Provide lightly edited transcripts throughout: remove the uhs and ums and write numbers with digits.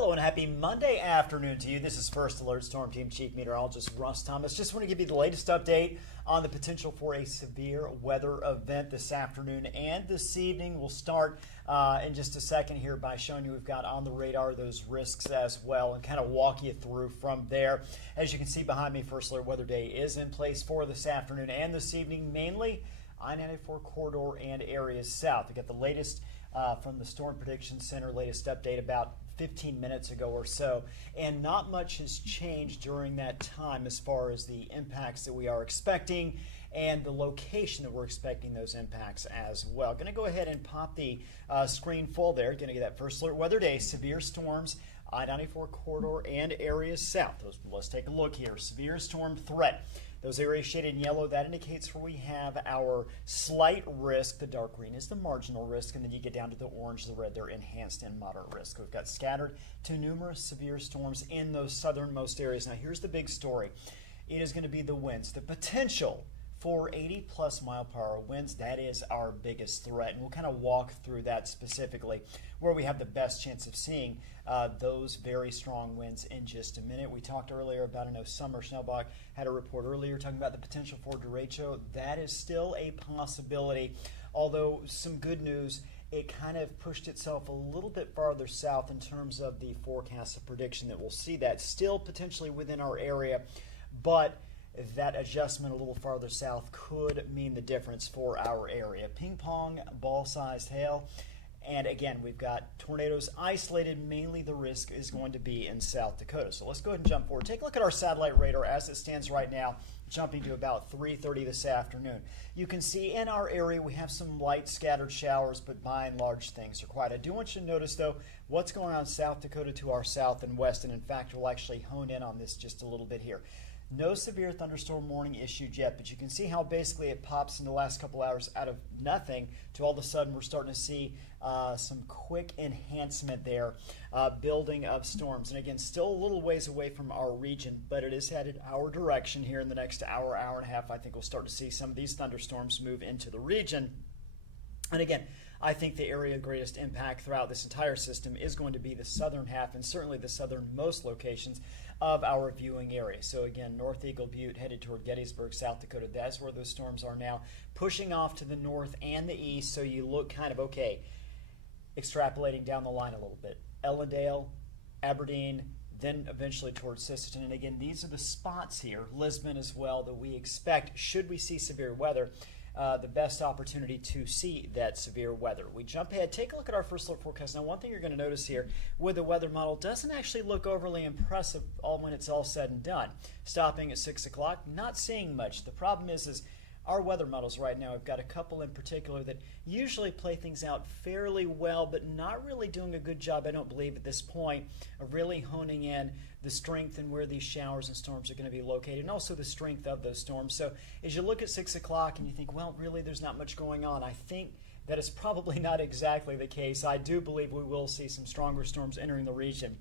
Hello and happy Monday afternoon to you. This is First Alert Storm Team Chief Meteorologist Russ Thomas. Just want to give you the latest update on the potential for a severe weather event this afternoon and this evening. We'll start in just a second here by showing you we've got on the radar those risks as well and kind of walk you through from there. As you can see behind me, First Alert Weather Day is in place for this afternoon and this evening, mainly I-94 corridor and areas south. We got the latest from the Storm Prediction Center, latest update about 15 minutes ago or so, and not much has changed during that time as far as the impacts that we are expecting and the location that we're expecting those impacts as well. Going to go ahead and pop the screen full there. Going to get that First Alert Weather Day, severe storms, I-94 corridor and areas south. Let's take a look here. Severe storm threat. Those areas shaded in yellow, that indicates where we have our slight risk. The dark green is the marginal risk, and then you get down to the orange, the red, they're enhanced and moderate risk. We've got scattered to numerous severe storms in those southernmost areas. Now, here's the big story. It is going to be the winds, the potential for 80-plus mile-per-hour winds. That is our biggest threat, and we'll kind of walk through that specifically, where we have the best chance of seeing those very strong winds in just a minute. We talked earlier about, I know Summer Schnellbach had a report earlier talking about the potential for derecho. That is still a possibility, although some good news, it kind of pushed itself a little bit farther south in terms of the forecast of prediction that we'll see that still potentially within our area, but that adjustment a little farther south could mean the difference for our area. Ping pong ball-sized hail. And again, we've got tornadoes isolated. Mainly the risk is going to be in South Dakota. So let's go ahead and jump forward. Take a look at our satellite radar as it stands right now, jumping to about 3:30 this afternoon. You can see in our area we have some light scattered showers, but by and large things are quiet. I do want you to notice, though, what's going on in South Dakota to our south and west. And in fact, we'll actually hone in on this just a little bit here. No severe thunderstorm warning issued yet, but you can see how basically it pops in the last couple hours out of nothing to all of a sudden we're starting to see some quick enhancement there, building of storms. And again, still a little ways away from our region, but it is headed our direction here in the next hour, hour and a half. I think we'll start to see some of these thunderstorms move into the region. And again, I think the area of greatest impact throughout this entire system is going to be the southern half and certainly the southernmost locations of our viewing area. So again, North Eagle Butte headed toward Gettysburg, South Dakota. That's where those storms are now, pushing off to the north and the east. So you look kind of okay, extrapolating down the line a little bit. Ellendale, Aberdeen, then eventually towards Sisseton. And again, these are the spots here, Lisbon as well, that we expect, should we see severe weather, the best opportunity to see that severe weather. We jump ahead, take a look at our first look forecast. Now, one thing you're going to notice here with the weather model doesn't actually look overly impressive when it's all said and done. Stopping at 6 o'clock, not seeing much. The problem is our weather models right now, I've got a couple in particular that usually play things out fairly well, but not really doing a good job, I don't believe, at this point, of really honing in the strength and where these showers and storms are going to be located, and also the strength of those storms. So as you look at 6 o'clock and you think, well, really, there's not much going on, I think that is probably not exactly the case. I do believe we will see some stronger storms entering the region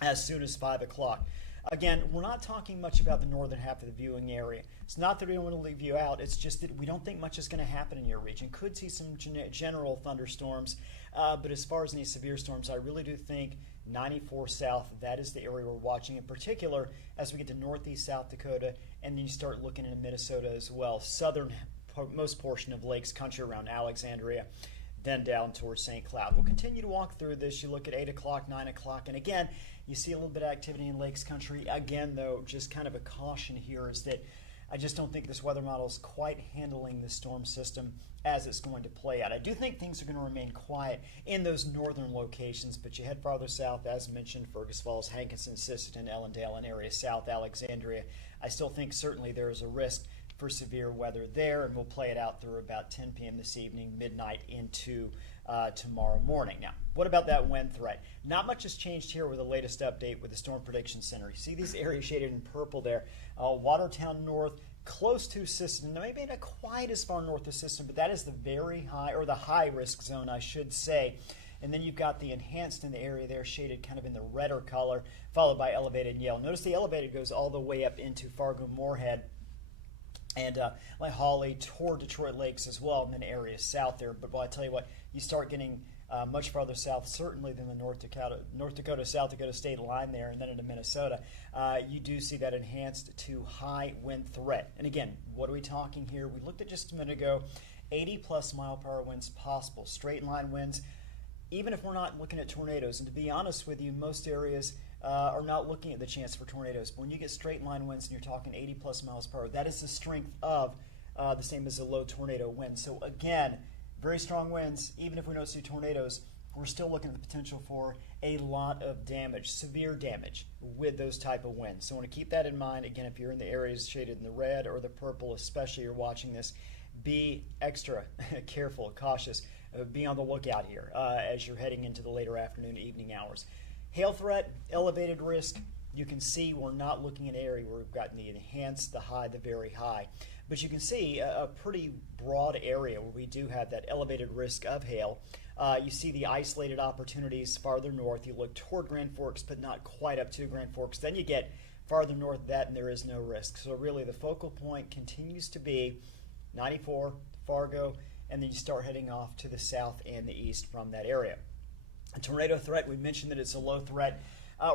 as soon as 5 o'clock. Again, we're not talking much about the northern half of the viewing area. It's not that we don't want to leave you out. It's just that we don't think much is going to happen in your region. Could see some general thunderstorms, but as far as any severe storms, I really do think 94 south, that is the area we're watching in particular as we get to northeast South Dakota, and then you start looking into Minnesota as well. Southernmost portion of Lakes Country around Alexandria, then down towards St. Cloud. We'll continue to walk through this. You look at 8 o'clock, 9 o'clock, and again, you see a little bit of activity in Lakes Country. Again, though, just kind of a caution here is that I just don't think this weather model is quite handling the storm system as it's going to play out. I do think things are going to remain quiet in those northern locations, but you head farther south, as mentioned, Fergus Falls, Hankinson, Sisseton, Ellendale, and area south, Alexandria. I still think certainly there is a risk for severe weather there, and we'll play it out through about 10 p.m. this evening, midnight into tomorrow morning. Now, what about that wind threat? Not much has changed here with the latest update with the Storm Prediction Center. You see these areas shaded in purple there. Watertown North, close to Sisseton. Now, maybe not quite as far north of Sisseton, but that is the very high, or the high risk zone, I should say. And then you've got the enhanced in the area there, shaded kind of in the redder color, followed by elevated in yellow. Notice the elevated goes all the way up into Fargo-Moorhead and like Holly toward Detroit Lakes as well, and then areas south there. But boy, I tell you what, you start getting much farther south, certainly than the North Dakota, South Dakota state line there, and then into Minnesota, you do see that enhanced to high wind threat. And again, what are we talking here? We looked at just a minute ago, 80-plus mile-per-hour winds possible, straight line winds, even if we're not looking at tornadoes. And to be honest with you, most areas are not looking at the chance for tornadoes. But when you get straight line winds and you're talking 80-plus miles per hour, that is the strength of the same as a low tornado wind. So again, very strong winds. Even if we don't see tornadoes, we're still looking at the potential for a lot of damage, severe damage with those type of winds. So I want to keep that in mind. Again, if you're in the areas shaded in the red or the purple, especially you're watching this, be extra careful, cautious. Be on the lookout here as you're heading into the later afternoon, evening hours. Hail threat, elevated risk. You can see we're not looking at an area where we've got the enhanced, the high, the very high. But you can see a pretty broad area where we do have that elevated risk of hail. You see the isolated opportunities farther north. You look toward Grand Forks, but not quite up to Grand Forks. Then you get farther north of that, and there is no risk. So really the focal point continues to be 94, Fargo, and then you start heading off to the south and the east from that area. A tornado threat, we mentioned that it's a low threat.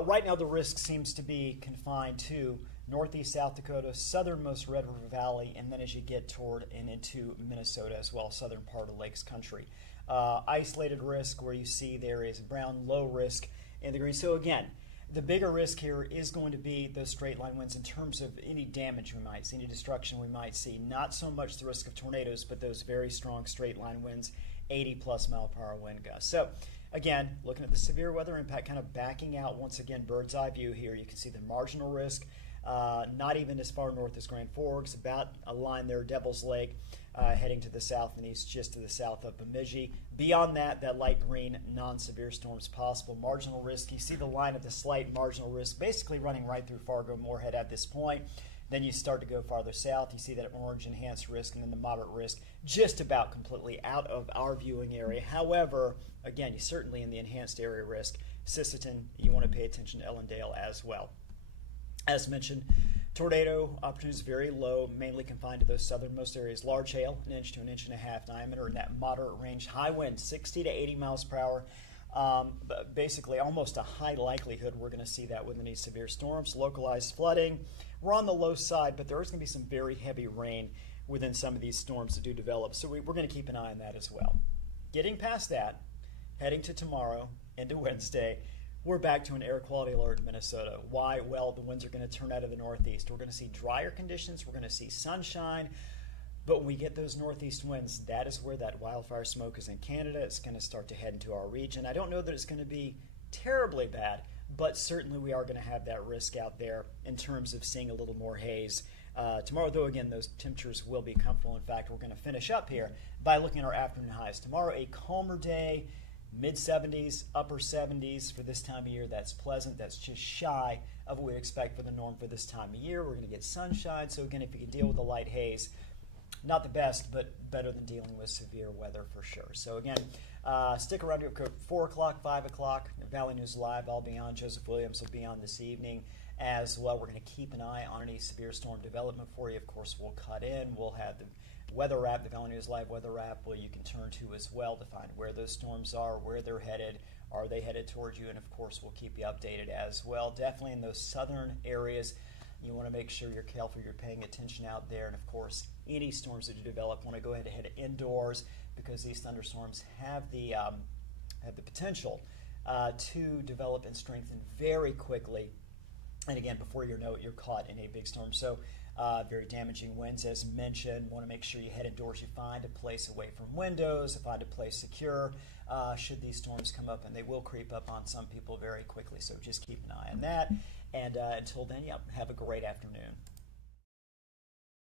Right now the risk seems to be confined to northeast South Dakota, southernmost Red River Valley, and then as you get toward and into Minnesota as well, southern part of Lakes Country. Isolated risk where you see there is brown, low risk in the green. So again, the bigger risk here is going to be those straight line winds in terms of any damage we might see, any destruction we might see. Not so much the risk of tornadoes, but those very strong straight line winds, 80-plus mile-per-hour wind gusts. So again, looking at the severe weather impact, kind of backing out once again, bird's eye view here. You can see the marginal risk, not even as far north as Grand Forks, about a line there, Devil's Lake, heading to the south and east, just to the south of Bemidji. Beyond that, that light green, non-severe storms possible. Marginal risk, you see the line of the slight marginal risk basically running right through Fargo-Moorhead at this point. Then you start to go farther south, you see that orange enhanced risk, and then the moderate risk just about completely out of our viewing area. However, again, you certainly in the enhanced area risk. Sisseton, you want to pay attention to Ellendale as well. As mentioned, tornado opportunities very low, mainly confined to those southernmost areas. Large hail, 1 inch to 1.5 inches diameter, in that moderate range. High wind, 60 to 80 miles per hour. But basically, almost a high likelihood we're going to see that with any severe storms. Localized flooding. We're on the low side, but there is going to be some very heavy rain within some of these storms that do develop. So we're going to keep an eye on that as well. Getting past that, heading to tomorrow into Wednesday, we're back to an air quality alert in Minnesota. Why? Well, the winds are going to turn out of the northeast. We're going to see drier conditions. We're going to see sunshine. But when we get those northeast winds, that is where that wildfire smoke is in Canada. It's going to start to head into our region. I don't know that it's going to be terribly bad, but certainly we are going to have that risk out there in terms of seeing a little more haze. Tomorrow, though, again, those temperatures will be comfortable. In fact, we're going to finish up here by looking at our afternoon highs. Tomorrow, a calmer day. Mid-70s, upper 70s for this time of year. That's pleasant. That's just shy of what we expect for the norm for this time of year. We're going to get sunshine. So again, if you can deal with the light haze, not the best, but better than dealing with severe weather for sure. So again, stick around here. 4 o'clock, 5 o'clock, Valley News Live. I'll be on. Joseph Williams will be on this evening as well. We're going to keep an eye on any severe storm development for you. Of course, we'll cut in. We'll have the weather app, the Valley News Live weather app, where you can turn to as well to find where those storms are, where they're headed, are they headed towards you, and of course we'll keep you updated as well. Definitely in those southern areas, you want to make sure you're careful, you're paying attention out there, and of course any storms that you develop, want to go ahead and head indoors because these thunderstorms have the potential to develop and strengthen very quickly. And again, before you know it, you're caught in a big storm. So very damaging winds, as mentioned. Want to make sure you head indoors. You find a place away from windows, find a place secure should these storms come up, and they will creep up on some people very quickly. So just keep an eye on that. And until then, have a great afternoon.